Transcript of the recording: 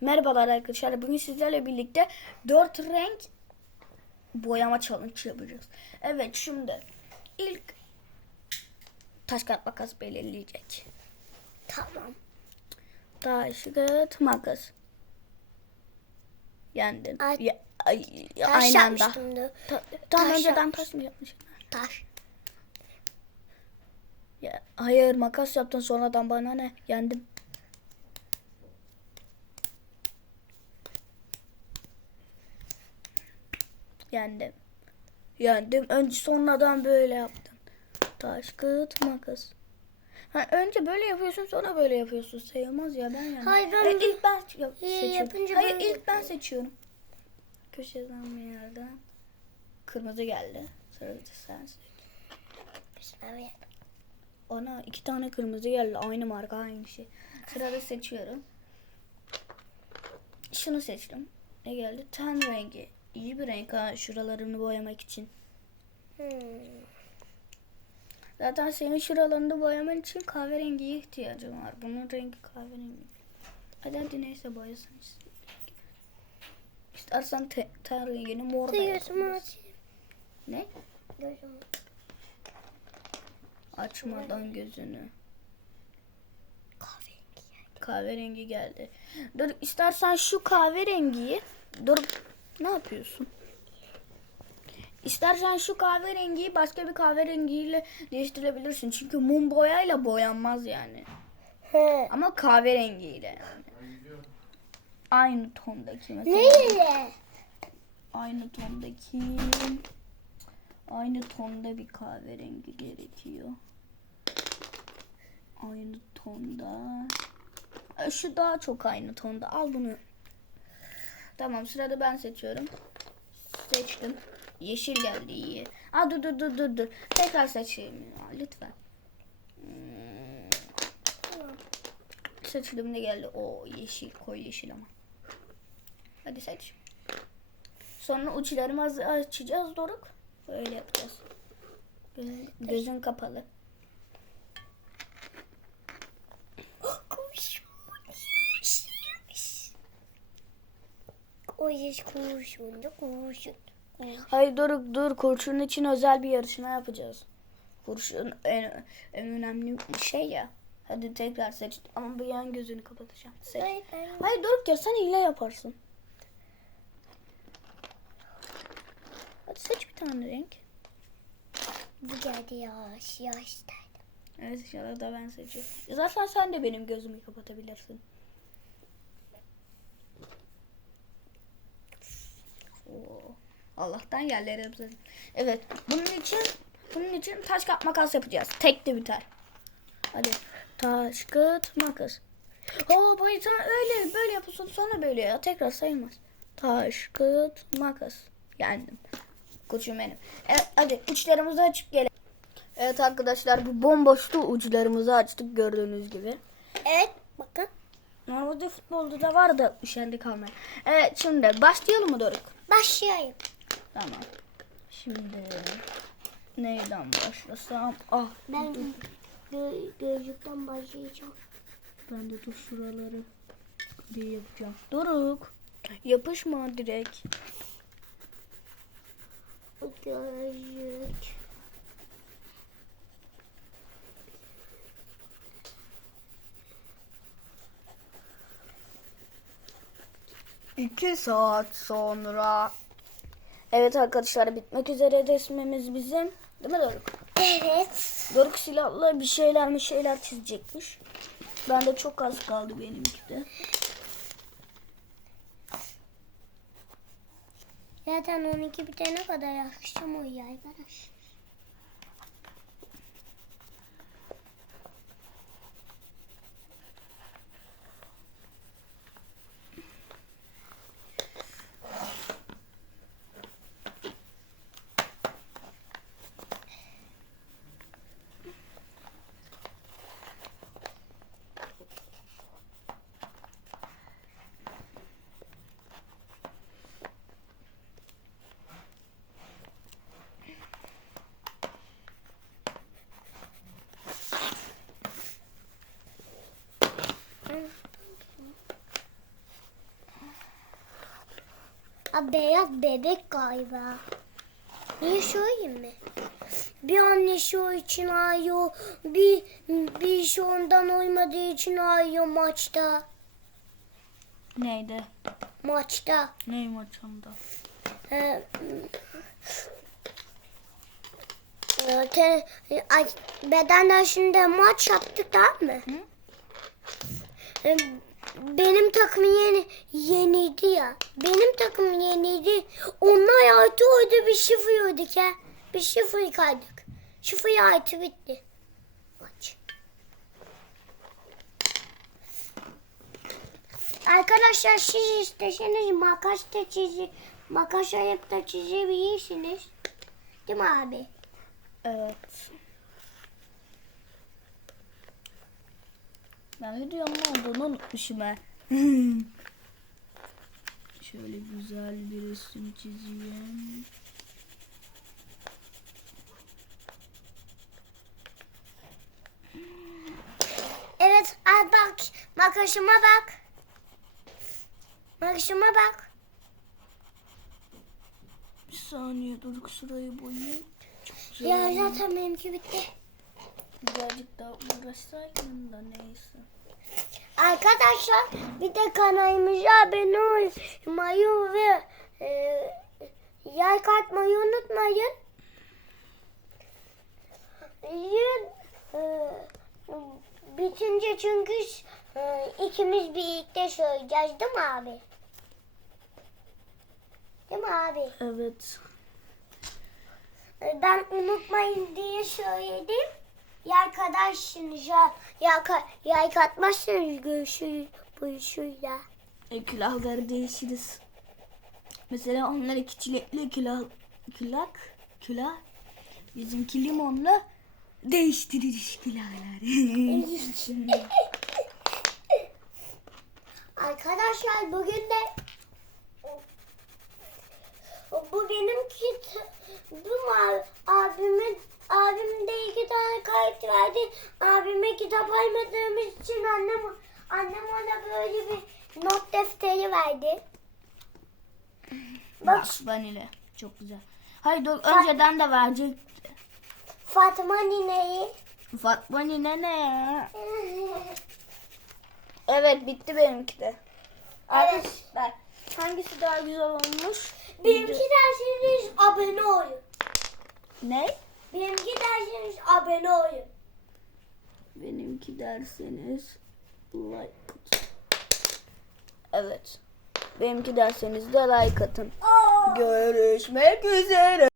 Merhabalar arkadaşlar. Bugün sizlerle birlikte 4 renk boyama challenge yapacağız. Evet şimdi ilk taş kağıt makas belirleyecek. Tamam. Taş kağıt makas. Yendin. Ay- Ya, ay, Taş aynı anda. da. Ta, tam Taş önceden yapmış. taş mı yapmışsın? Taş. Ya, hayır makas yaptın sonradan bana ne? Yendim. Yendim. Yendim. Önce sonradan böyle yaptın. Taş, kağıt, makas. Ha, önce böyle yapıyorsun sonra böyle yapıyorsun. Sayılmaz ya ben yendim. Hayır, ben- E, ilk ben yap- seçiyorum. Hayır ben- ilk ben seçiyorum. Köşeden bir yerden. Kırmızı geldi. Sırada sen seç. Ana iki tane kırmızı geldi. Aynı marka aynı şey. Sırada seçiyorum. Şunu seçtim. Ne geldi? Ten rengi. İyi bir renk ha şuralarını boyamak için. Hmm. Zaten senin şuralarını boyaman için kahverengiye ihtiyacın var. Bunun rengi kahverengi. Hadi hadi neyse boyasın işte. İstersen te, ten rengini mor da Gözümü açayım. Ne? Gözümü. Açmadan gözünü. Kahverengi. Kahverengi geldi. Dur istersen şu kahverengiyi dur ne yapıyorsun? İstersen şu kahverengiyi başka bir kahverengiyle değiştirebilirsin. Çünkü mum boyayla boyanmaz yani. He. Ama kahverengiyle yani. Aynı tondaki mesela. Neyle? Aynı tondaki aynı tonda bir kahverengi gerekiyor. Aynı tonda. E, Şu daha çok aynı tonda. Al bunu. Tamam sırada ben seçiyorum. Seçtim. Yeşil geldi iyi. Aa dur dur dur dur dur. Tekrar seçeyim lütfen. Hmm. Seçtim ne geldi? O yeşil koy yeşil ama. Hadi seç. Sonra uçlarımızı açacağız Doruk. Öyle yapacağız. Gözün, gözün kapalı. Kuş. Yeşil. O yeşil kuşun da kuşun. Hayır Doruk dur kurşun için özel bir yarışma yapacağız. Kurşun en, en önemli şey ya. Hadi tekrar seç. Ama bir yan gözünü kapatacağım. Seç. Hayır, ben- Hayır Doruk ya sen hile yaparsın. Hadi seç bir tane renk. Bu geldi ya. Siyah isterdim. Evet inşallah da ben seçiyorum. Zaten sen de benim gözümü kapatabilirsin. Oo, Allah'tan yerlere yapsın. Evet bunun için bunun için taş kağıt makas yapacağız. Tek de biter. Hadi taş kağıt makas. Oo boy sana öyle böyle yapıyorsun sonra böyle ya tekrar sayılmaz. Taş kağıt makas. Yendim. Koçum benim. Evet hadi uçlarımızı açıp gelelim. Evet arkadaşlar bu bomboştu uçlarımızı açtık gördüğünüz gibi. Evet. Bakın. Normalde futbolda da var da üşendik almaya. Evet şimdi başlayalım mı Doruk? Başlayayım. Tamam. Şimdi neyden başlasam? Ah Ben gö- gözlükten başlayacağım. ben de dur şuraları bir yapacağım. Doruk yapışma direkt. Gözlük. İki saat sonra. Evet arkadaşlar bitmek üzere resmimiz bizim. Değil mi Doruk? Evet. Doruk silahla bir şeyler mi şeyler çizecekmiş. Ben de çok az kaldı benimki de. Zaten 12 bitene kadar akşam uyuyor arkadaş. Beyaz bebek galiba. Niye söyleyeyim mi? Bir anne şu için ağlıyor. Bir, bir şu ondan uymadığı için ağlıyor maçta. Neydi? Maçta. Ney maçında? Ee, te, ay, beden dersinde maç yaptık tamam mı? Hı? Ee, Benim takım yeni, yeniydi ya. Benim takım yeniydi. Onlar artı oydu bir sıfır yedik ha. Bir sıfır kaydık. Sıfır artı bitti. Maç. Arkadaşlar siz isteseniz makas da çizi, makas alıp da çizebilirsiniz. Değil mi abi? Evet. Ben videonun olduğunu unutmuşum ha. Şöyle güzel bir resim çizeyim. Evet al bak. Makasıma bak. Makasıma bak. Bir saniye dur şurayı boyayayım. Ya zaten benimki bitti. Birazcık daha uğraşsaydım da neyse. Arkadaşlar bir de kanalımıza abone olmayı ve e, like atmayı unutmayın. Yün, e, bitince çünkü e, ikimiz birlikte söyleyeceğiz değil mi abi? Değil mi abi? Evet. E, Ben unutmayın diye söyledim. Ya arkadaşsınız ya. Ya, ya atmazsanız görüşürüz. Buluşuruz ya. E, külahları değişiriz. Mesela onlar iki çilekli külah, külak, külah. Bizimki limonla değiştiririz külahları. Arkadaşlar bugün de bu benim kitabım abi- abimin abim de iki tane kayıt verdi. Abime kitap almadığımız için annem annem ona böyle bir not defteri verdi. Vanile. Çok güzel. Hayır dur önceden de verecek. Fatma nineyi. Fatma nine ne ya? Evet bitti benimki de. Arkadaşlar hangisi daha güzel olmuş? Benimki derseniz abone olun. Ne? Benimki derseniz abone olun. Benimki derseniz like. Evet. Benimki derseniz de like atın. Aa. Görüşmek üzere.